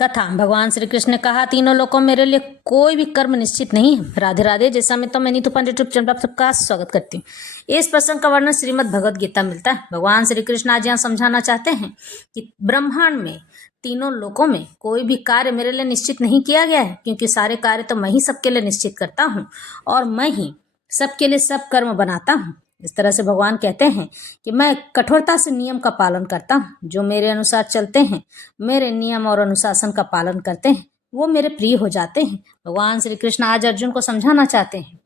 कथा। भगवान श्री कृष्ण ने कहा, तीनों लोकों में मेरे लिए कोई भी कर्म निश्चित नहीं है। राधे राधे। जैसा मैं तो मैं नीतू पंडित यूट्यूब चैनल पर आप सबका स्वागत करती हूँ। इस प्रसंग का वर्णन श्रीमद् भगवद गीता मिलता है। भगवान श्री कृष्ण आज यहाँ समझाना चाहते हैं कि ब्रह्मांड में तीनों लोकों में कोई भी कार्य मेरे लिए निश्चित नहीं किया गया है, क्योंकि सारे कार्य तो मैं ही सबके लिए निश्चित करता हूँ और मैं ही सबके लिए सब कर्म बनाता हूँ। इस तरह से भगवान कहते हैं कि मैं कठोरता से नियम का पालन करता हूँ। जो मेरे अनुसार चलते हैं, मेरे नियम और अनुशासन का पालन करते हैं, वो मेरे प्रिय हो जाते हैं। भगवान श्री कृष्ण आज अर्जुन को समझाना चाहते हैं,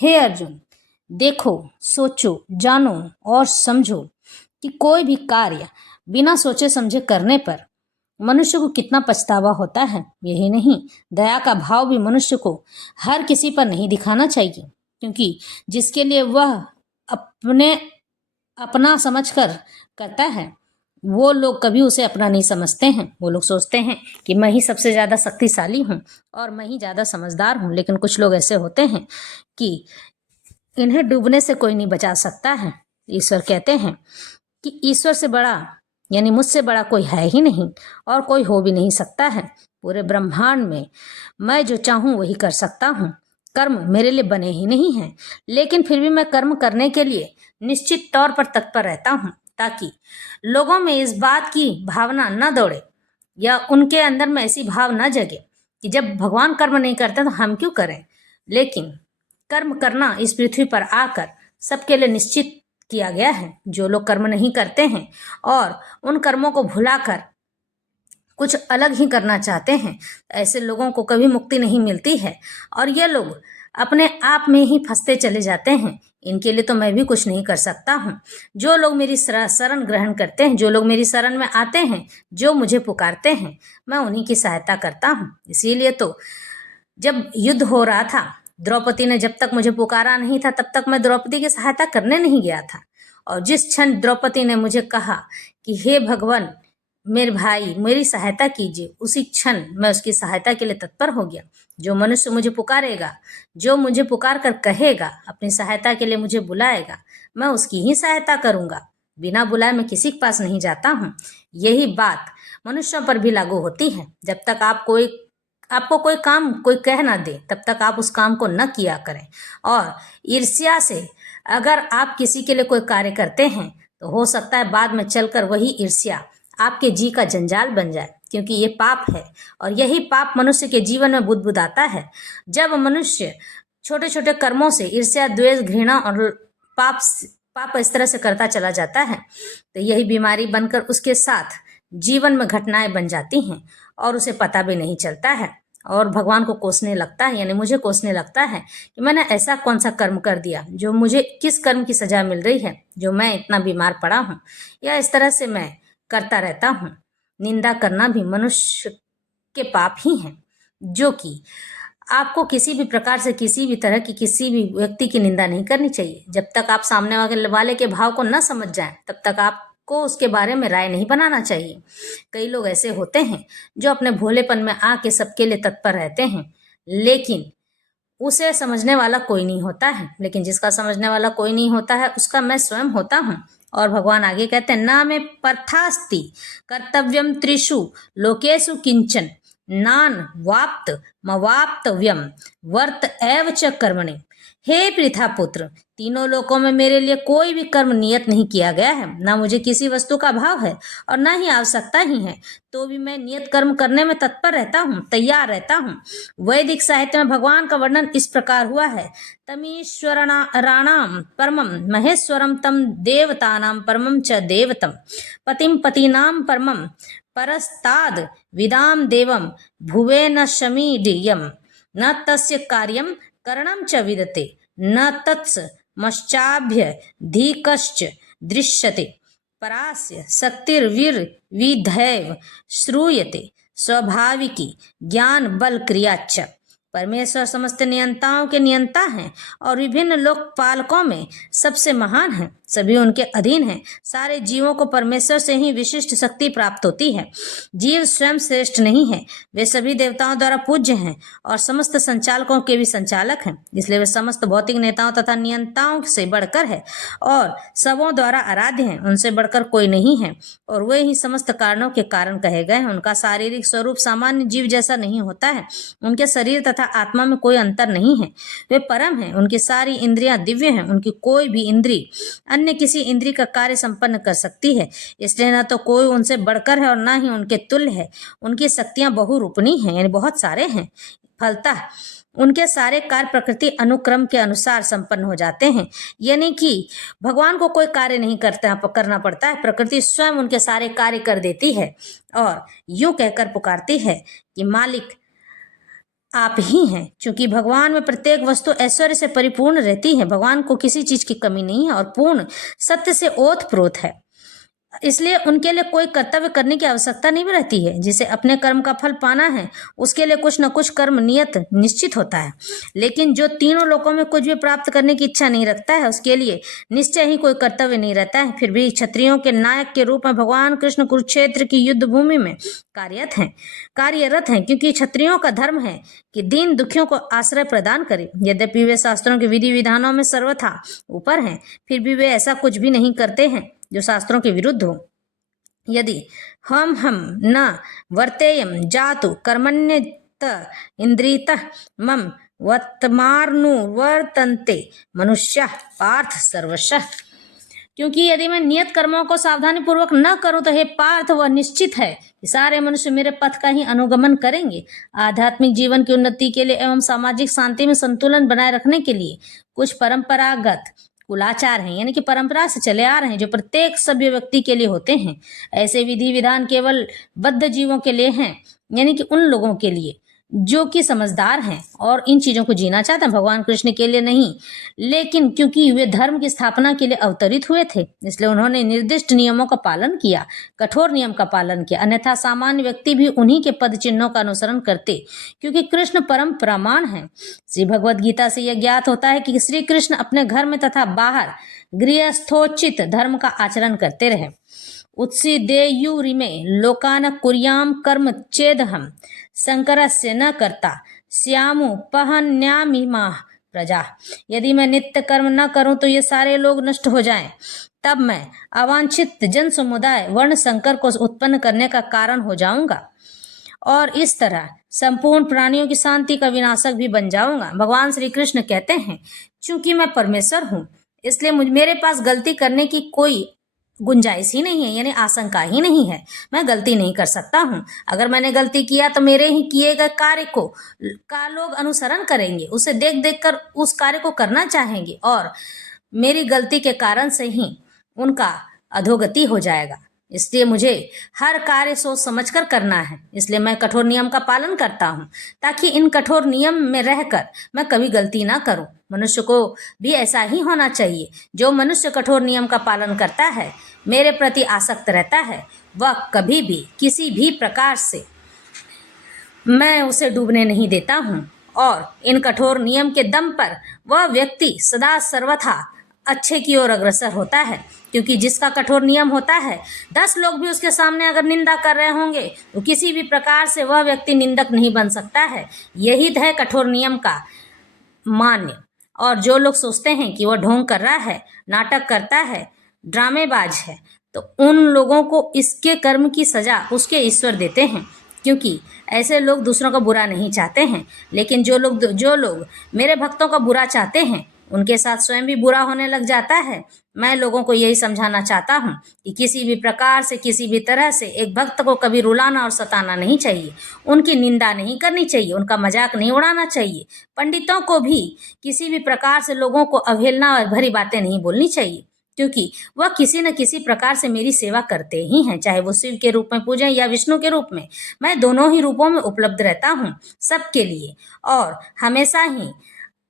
हे अर्जुन, देखो, सोचो, जानो और समझो कि कोई भी कार्य बिना सोचे समझे करने पर मनुष्य को कितना पछतावा होता है। यही नहीं, दया का भाव भी मनुष्य को हर किसी पर नहीं दिखाना चाहिए, क्योंकि जिसके लिए वह अपना समझकर करता है, वो लोग कभी उसे अपना नहीं समझते हैं। वो लोग सोचते हैं कि मैं ही सबसे ज़्यादा शक्तिशाली हूँ और मैं ही ज़्यादा समझदार हूँ। लेकिन कुछ लोग ऐसे होते हैं कि इन्हें डूबने से कोई नहीं बचा सकता है। ईश्वर कहते हैं कि ईश्वर से बड़ा यानी मुझसे बड़ा कोई है ही नहीं और कोई हो भी नहीं सकता है। पूरे ब्रह्मांड में मैं जो चाहूँ वही कर सकता हूँ। कर्म मेरे लिए बने ही नहीं हैं, लेकिन फिर भी मैं कर्म करने के लिए निश्चित तौर पर तत्पर रहता हूँ, ताकि लोगों में इस बात की भावना न दौड़े या उनके अंदर में ऐसी भाव न जगे कि जब भगवान कर्म नहीं करते तो हम क्यों करें। लेकिन कर्म करना इस पृथ्वी पर आकर सबके लिए निश्चित किया गया है। जो लोग कर्म नहीं करते हैं और उन कर्मों को भुलाकर कुछ अलग ही करना चाहते हैं, ऐसे लोगों को कभी मुक्ति नहीं मिलती है और ये लोग अपने आप में ही फंसते चले जाते हैं। इनके लिए तो मैं भी कुछ नहीं कर सकता हूँ। जो लोग मेरी शरण ग्रहण करते हैं, जो लोग मेरी शरण में आते हैं, जो मुझे पुकारते हैं, मैं उन्हीं की सहायता करता हूँ। इसीलिए तो जब युद्ध हो रहा था, द्रौपदी ने जब तक मुझे पुकारा नहीं था, तब तक मैं द्रौपदी की सहायता करने नहीं गया था। और जिस क्षण द्रौपदी ने मुझे कहा कि हे भगवान, मेरे भाई, मेरी सहायता कीजिए, उसी क्षण मैं उसकी सहायता के लिए तत्पर हो गया। जो मनुष्य मुझे पुकारेगा, जो मुझे पुकार कर कहेगा, अपनी सहायता के लिए मुझे बुलाएगा, मैं उसकी ही सहायता करूँगा। बिना बुलाए मैं किसी के पास नहीं जाता हूँ। यही बात मनुष्यों पर भी लागू होती है। जब तक आपको कोई काम कोई कह ना दे, तब तक आप उस काम को न किया करें। और ईर्ष्या से अगर आप किसी के लिए कोई कार्य करते हैं, तो हो सकता है बाद में चलकर वही ईर्ष्या आपके जी का जंजाल बन जाए, क्योंकि ये पाप है और यही पाप मनुष्य के जीवन में बुदबुदाता है। जब मनुष्य छोटे छोटे कर्मों से ईर्ष्या, द्वेष, घृणा और पाप इस तरह से करता चला जाता है, तो यही बीमारी बनकर उसके साथ जीवन में घटनाएं बन जाती हैं और उसे पता भी नहीं चलता है और भगवान को कोसने लगता है, यानी मुझे कोसने लगता है कि मैंने ऐसा कौन सा कर्म कर दिया, जो मुझे किस कर्म की सजा मिल रही है, जो मैं इतना बीमार पड़ा हूँ। या इस तरह से मैं करता रहता हूँ। निंदा करना भी मनुष्य के पाप ही है, जो कि आपको किसी भी प्रकार से किसी भी तरह की किसी भी व्यक्ति की निंदा नहीं करनी चाहिए। जब तक आप सामने वाले के भाव को न समझ जाएं, तब तक आपको उसके बारे में राय नहीं बनाना चाहिए। कई लोग ऐसे होते हैं जो अपने भोलेपन में आके सबके लिए तत्पर रहते हैं, लेकिन उसे समझने वाला कोई नहीं होता है। लेकिन जिसका समझने वाला कोई नहीं होता है, उसका मैं स्वयं होता हूँ। और भगवान आगे कहते हैं, ना में पर्थास्ति कर्तव्यम त्रिषु लोकेषु किंचन नान वाप्त मवाप्तव्यम वर्त एव च कर्मणि। हे पृथा पुत्र, तीनों लोकों में मेरे लिए कोई भी कर्म नियत नहीं किया गया है। ना मुझे किसी वस्तु का भाव है और ना ही आवश्यकता ही है, तो भी मैं नियत कर्म करने में तत्पर रहता हूँ, तैयार रहता हूँ। वैदिक साहित्य में भगवान का वर्णन इस प्रकार हुआ है, तमीश्वराणाम परमम महेश्वरम तम देवतानाम परमम च देवतम पतिम पतीनाम परमम परस्ताद विदाम देवम भुवेन शमीडियम न तस्य कार्यम करणं च विदते न तत्स मश्चाभ्य धीकश्च दृश्यते परास्य शक्तिर्वीर विधैव श्रूयते स्वाभाविकी ज्ञान बल क्रियाच्च। परमेश्वर समस्त नियंताओं के नियंता हैं और विभिन्न लोकपालकों में सबसे महान हैं। सभी उनके अधीन हैं। सारे जीवों को परमेश्वर से ही विशिष्ट शक्ति प्राप्त होती है। जीव स्वयं श्रेष्ठ नहीं है, वे सभी देवताओं द्वारा पूज्य हैं और समस्त संचालकों के भी संचालक हैं। इसलिए वे समस्त भौतिक नेताओं तथा नियंताओं से बढ़कर है और सबों द्वारा आराध्य हैं। उनसे बढ़कर कोई नहीं है और वे ही समस्त कारणों के कारण कहे गए हैं। उनका शारीरिक स्वरूप सामान्य जीव जैसा नहीं होता है। उनके शरीर तथा आत्मा में कोई अंतर नहीं है। वे परम हैं। उनकी सारी इंद्रियां दिव्य हैं। उनकी कोई भी इंद्री अन्य किसी इंद्री का कार्य संपन्न कर सकती है। इसलिए न तो कोई उनसे बढ़कर है और न ही उनके तुल्य है। उनकी शक्तियां बहुरूपणी हैं, यानी बहुत सारे हैं। फलतः उनके सारे कार्य प्रकृति अनुक्रम के अनुसार संपन्न हो जाते हैं, यानी कि भगवान को कोई कार्य नहीं करना पड़ता है। प्रकृति स्वयं उनके सारे कार्य कर देती है और यूं कहकर पुकारती है कि मालिक आप ही हैं। क्योंकि भगवान में प्रत्येक वस्तु ऐश्वर्य से परिपूर्ण रहती है। भगवान को किसी चीज की कमी नहीं है और पूर्ण सत्य से ओतप्रोत है। इसलिए उनके लिए कोई कर्तव्य करने की आवश्यकता नहीं रहती है। जिसे अपने कर्म का फल पाना है उसके लिए कुछ न कुछ कर्म नियत निश्चित होता है। लेकिन जो तीनों लोकों में कुछ भी प्राप्त करने की इच्छा नहीं रखता है उसके लिए निश्चय ही कोई कर्तव्य नहीं रहता है। फिर भी क्षत्रियों के नायक के रूप में भगवान कृष्ण कुरुक्षेत्र की युद्ध भूमि में कार्यरत हैं, क्योंकि क्षत्रियों का धर्म है कि दीन दुखियों को आश्रय प्रदान करे। यद्यपि वे शास्त्रों के विधि विधानों में सर्वथा ऊपर हैं, फिर भी वे ऐसा कुछ भी नहीं करते हैं जो शास्त्रों के विरुद्ध हो। यदि हम न वर्तेयम जातु कर्मण्यत इंद्रियतः मम वर्तमानुवर्तन्ते मनुष्य पार्थ सर्वशः। क्योंकि यदि मैं नियत कर्मों को सावधानी पूर्वक न करूं तो हे पार्थ वह निश्चित है कि सारे मनुष्य मेरे पथ का ही अनुगमन करेंगे। आध्यात्मिक जीवन की उन्नति के लिए एवं सामाजिक शांति में संतुलन बनाए रखने के लिए कुछ परंपरागत कुलाचार हैं, यानी कि परंपरा से चले आ रहे हैं, जो प्रत्येक सभ्य व्यक्ति के लिए होते हैं। ऐसे विधि विधान केवल बद्ध जीवों के लिए हैं, यानी कि उन लोगों के लिए जो कि समझदार हैं और इन चीजों को जीना चाहते हैं। भगवान कृष्ण के लिए नहीं, लेकिन क्योंकि वे धर्म की स्थापना के लिए अवतरित हुए थे इसलिए उन्होंने निर्दिष्ट नियमों का पालन किया, कठोर नियम का पालन किया। अन्यथा सामान्य व्यक्ति भी उन्हीं के पद चिन्हों का अनुसरण करते, क्योंकि कृष्ण परम प्रमाण है। श्री भगवद गीता से यह ज्ञात होता है कि श्री कृष्ण अपने घर में तथा बाहर गृहस्थोचित धर्म का आचरण करते रहे। उत्सीदेयुरिमे लोकान कुर्याम कर्म चेदहम शंकरस्य न करता श्यामुपहन्यामिमाः प्रजा। यदि मैं नित्य कर्म न करूं तो ये सारे लोग नष्ट हो जाएं, तब मैं अवांछित जन समुदाय वर्ण संकर को उत्पन्न करने का कारण हो जाऊंगा और इस तरह संपूर्ण प्राणियों की शांति का विनाशक भी बन जाऊंगा। भगवान श्री कृष्ण कहते हैं, चूंकि मैं परमेश्वर हूं इसलिए मेरे पास गलती करने की कोई गुंजाइश ही नहीं है, यानी आशंका ही नहीं है। मैं गलती नहीं कर सकता हूँ। अगर मैंने गलती किया तो मेरे ही किए गए कार्य का लोग अनुसरण करेंगे, उसे देख देख कर उस कार्य को करना चाहेंगे और मेरी गलती के कारण से ही उनका अधोगति हो जाएगा। इसलिए मुझे हर कार्य सोच समझकर करना है। इसलिए मैं कठोर नियम का पालन करता हूँ ताकि इन कठोर नियम में रहकर मैं कभी गलती ना करूँ। मनुष्य को भी ऐसा ही होना चाहिए। जो मनुष्य कठोर नियम का पालन करता है, मेरे प्रति आसक्त रहता है, वह कभी भी किसी भी प्रकार से मैं उसे डूबने नहीं देता हूँ और इन कठोर नियम के दम पर वह व्यक्ति सदा सर्वथा अच्छे की ओर अग्रसर होता है। क्योंकि जिसका कठोर नियम होता है, 10 लोग भी उसके सामने अगर निंदा कर रहे होंगे तो किसी भी प्रकार से वह व्यक्ति निंदक नहीं बन सकता है। यही है कठोर नियम का मान्य। और जो लोग सोचते हैं कि वह ढोंग कर रहा है, नाटक करता है, ड्रामेबाज है, तो उन लोगों को इसके कर्म की सजा उसके ईश्वर देते हैं। क्योंकि ऐसे लोग दूसरों का बुरा नहीं चाहते हैं, लेकिन जो लोग मेरे भक्तों का बुरा चाहते हैं उनके साथ स्वयं भी बुरा होने लग जाता है। मैं लोगों को यही समझाना चाहता हूँ कि किसी भी प्रकार से, किसी भी तरह से एक भक्त को कभी रुलाना और सताना नहीं चाहिए, उनकी निंदा नहीं करनी चाहिए, उनका मजाक नहीं उड़ाना चाहिए। पंडितों को भी किसी भी प्रकार से लोगों को अवहेलना और भरी बातें नहीं बोलनी चाहिए, क्योंकि वह किसी न किसी प्रकार से मेरी सेवा करते ही हैं, चाहे वो शिव के रूप में पूजें या विष्णु के रूप में। मैं दोनों ही रूपों में उपलब्ध रहता हूँ सबके लिए और हमेशा ही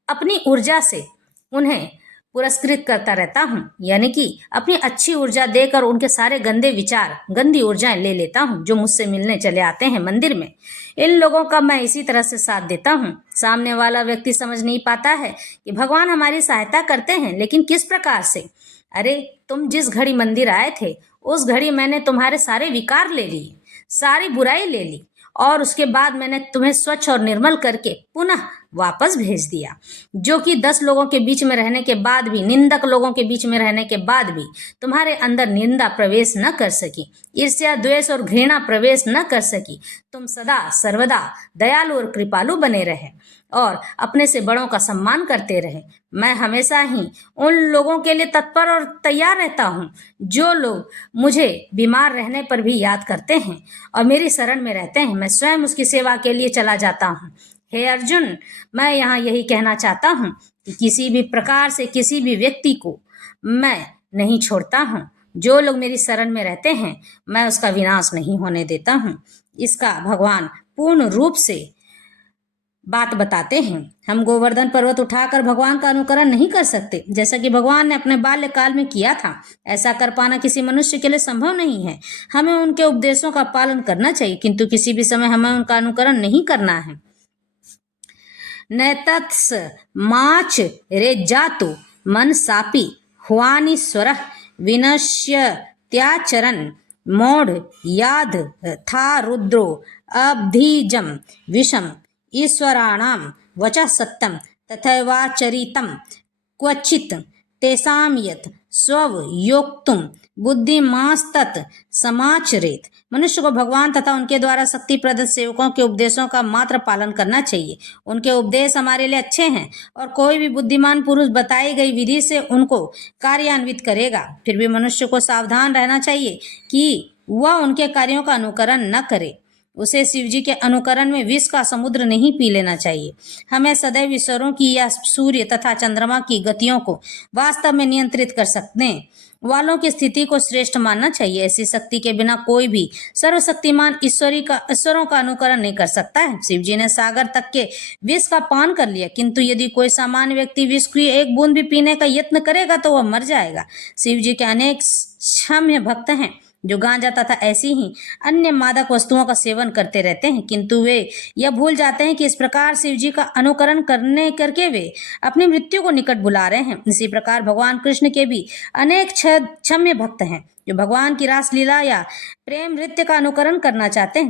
अपनी ऊर्जा से उन्हें पुरस्कृत करता रहता हूँ, यानी कि अपनी अच्छी ऊर्जा देकर उनके सारे गंदे विचार, गंदी ऊर्जाएं ले लेता हूँ जो मुझसे मिलने चले आते हैं मंदिर में। इन लोगों का मैं इसी तरह से साथ देता हूँ। सामने वाला व्यक्ति समझ नहीं पाता है कि भगवान हमारी सहायता करते हैं, लेकिन किस प्रकार से। अरे तुम जिस घड़ी मंदिर आए थे उस घड़ी मैंने तुम्हारे सारे विकार ले लिए, सारी बुराई ले ली, और उसके बाद मैंने तुम्हें स्वच्छ और निर्मल करके पुनः वापस भेज दिया, जो कि 10 लोगों के बीच में रहने के बाद भी, निंदक लोगों के बीच में रहने के बाद भी तुम्हारे अंदर निंदा प्रवेश न कर सकी, ईर्ष्या, द्वेष और घृणा प्रवेश न कर सकी। तुम सदा सर्वदा दयालु और कृपालु बने रहे और अपने से बड़ों का सम्मान करते रहे। मैं हमेशा ही उन लोगों के लिए तत्पर और तैयार रहता हूँ जो लोग मुझे बीमार रहने पर भी याद करते हैं और मेरी शरण में रहते हैं। मैं स्वयं उसकी सेवा के लिए चला जाता हूँ। हे अर्जुन, मैं यहाँ यही कहना चाहता हूँ कि किसी भी प्रकार से किसी भी व्यक्ति को मैं नहीं छोड़ता हूँ। जो लोग मेरी शरण में रहते हैं मैं उसका विनाश नहीं होने देता हूँ। इसका भगवान पूर्ण रूप से बात बताते हैं। हम गोवर्धन पर्वत उठाकर भगवान का अनुकरण नहीं कर सकते, जैसा कि भगवान ने अपने बाल्यकाल में किया था। ऐसा कर पाना किसी मनुष्य के लिए संभव नहीं है। हमें उनके उपदेशों का पालन करना चाहिए, किंतु किसी भी समय हमें उनका अनुकरण नहीं करना है। नैतत्स माच रेजातु मन सापी हुआनीश्वर विनश्य त्याचरण मौढ़ याद था रुद्रो अब्धिजम विषम ईश्वराणां वचः सत्यं तथैवाचरितं क्वचित् तेषां यत् स्वयोक्तुं बुद्धिमास्तत् समाचरेत्। मनुष्य को भगवान तथा उनके द्वारा शक्ति प्रदत्त सेवकों के उपदेशों का मात्र पालन करना चाहिए। उनके उपदेश हमारे लिए अच्छे हैं और कोई भी बुद्धिमान पुरुष बताई गई विधि से उनको कार्यान्वित करेगा। फिर भी मनुष्य को सावधान रहना चाहिए कि वह उनके कार्यों का अनुकरण न करे। उसे शिवजी के अनुकरण में विष का समुद्र नहीं पी लेना चाहिए। हमें सदैव ईश्वरों की या सूर्य तथा चंद्रमा की गतियों को वास्तव में नियंत्रित कर सकने वालों की स्थिति को श्रेष्ठ मानना चाहिए। ऐसी शक्ति के बिना कोई भी सर्वशक्तिमान ईश्वरों का अनुकरण नहीं कर सकता है। शिवजी ने सागर तक के विष का पान कर लिया, किंतु यदि कोई सामान्य व्यक्ति विष की एक बूंद भी पीने का यत्न करेगा तो वह मर जाएगा। शिवजी के अनेक क्षम्य भक्त हैं जो गांजा तथा ऐसी ही अन्य मादक वस्तुओं का सेवन करते रहते हैं, किंतु वे यह भूल जाते हैं कि इस प्रकार शिवजी का अनुकरण करके वे अपनी मृत्यु को निकट बुला रहे हैं। इसी प्रकार भगवान कृष्ण के भी अनेक क्षम्य भक्त हैं जो भगवान की रास लीला या प्रेम नृत्य का अनुकरण करना चाहते हैं।